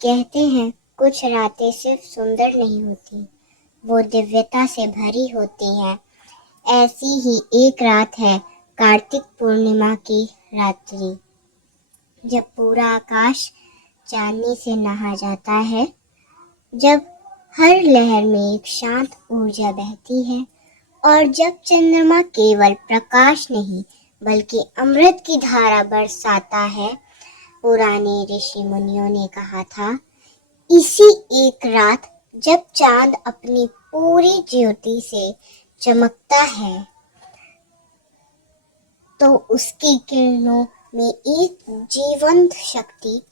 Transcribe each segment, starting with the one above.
कहते हैं कुछ रातें सिर्फ सुंदर नहीं होती, वो दिव्यता से भरी होती हैं। ऐसी ही एक रात है कार्तिक पूर्णिमा की रात्रि, जब पूरा आकाश चांदनी से नहा जाता है, जब हर लहर में एक शांत ऊर्जा बहती है और जब चंद्रमा केवल प्रकाश नहीं बल्कि अमृत की धारा बरसाता है। पुराने ऋषि मुनियों ने कहा था, इसी एक रात जब चांद अपनी पूरी ज्योति से चमकता है, तो उसकी किरणों में एक जीवंत शक्ति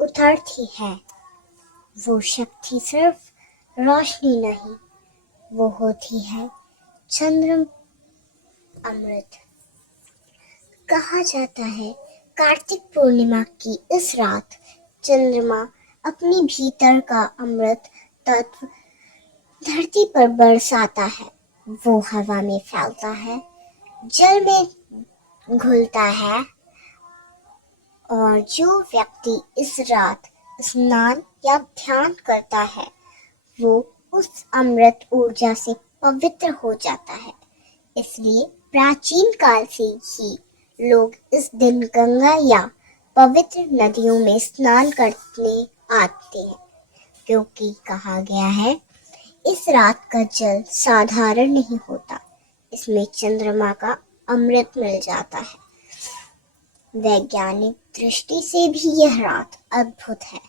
उतरती है। वो शक्ति सिर्फ रोशनी नहीं, वो होती है चंद्र अमृत। कहा जाता है कार्तिक पूर्णिमा की इस रात चंद्रमा अपने भीतर का अमृत तत्व धरती पर बरसाता है। वो हवा में फैलता है, जल में घुलता है और जो व्यक्ति इस रात स्नान या ध्यान करता है, वो उस अमृत ऊर्जा से पवित्र हो जाता है। इसलिए प्राचीन काल से ही लोग इस दिन गंगा या पवित्र नदियों में स्नान करने आते हैं, क्योंकि कहा गया है इस रात का जल साधारण नहीं होता, इसमें चंद्रमा का अमृत मिल जाता है। वैज्ञानिक दृष्टि से भी यह रात अद्भुत है।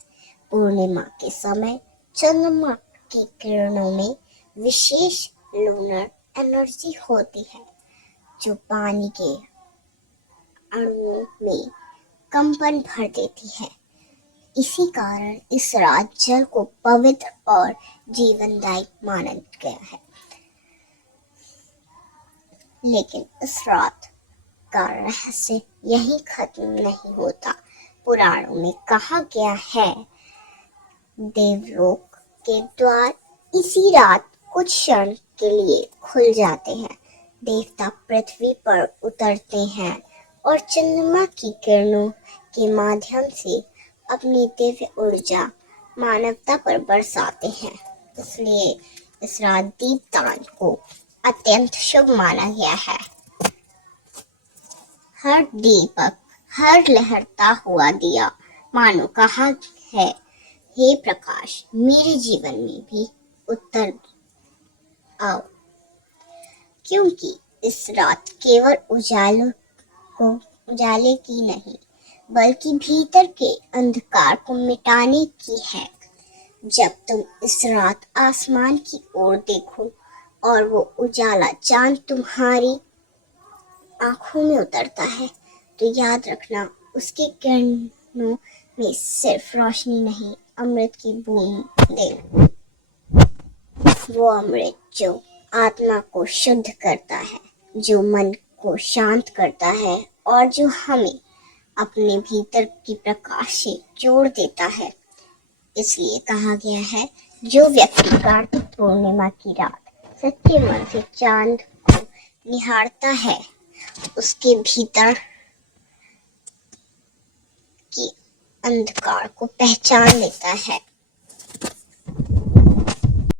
पूर्णिमा के समय चंद्रमा की किरणों में विशेष लूनर एनर्जी होती है, जो पानी के अणुओं में कंपन भर देती है। इसी कारण इस रात जल को पवित्र और जीवनदायी माना गया है। लेकिन इस रात का रहस्य यही खत्म नहीं होता। पुराणों में कहा गया है, देवलोक के द्वार इसी रात कुछ क्षण के लिए खुल जाते हैं। देवता पृथ्वी पर उतरते हैं और चंद्रमा की किरणों के माध्यम से अपनी दिव्य ऊर्जा मानवता पर बरसाते हैं। इसलिए इस रात दीपदान को अत्यंत शुभ माना गया है। हर दीपक, हर लहरता हुआ दिया मानो कहा है, हे प्रकाश, मेरे जीवन में भी उतर आओ। क्योंकि इस रात केवल उजाले की नहीं, बल्कि भीतर के अंधकार को मिटाने की है। जब तुम इस रात आसमान की ओर देखो और वो उजाला चांद तुम्हारी आंखों में उतरता है, तो याद रखना, उसके किरणों में सिर्फ रोशनी नहीं, अमृत की बूंदें। वो अमृत जो आत्मा को शुद्ध करता है, जो मन को शांत करता है और जो हमें अपने भीतर की प्रकाश से जोड़ देता है। इसलिए कहा गया है, जो व्यक्ति कार्तिक पूर्णिमा की रात सच्चे मन से चांद को निहारता है, उसके भीतर की अंधकार को पहचान लेता है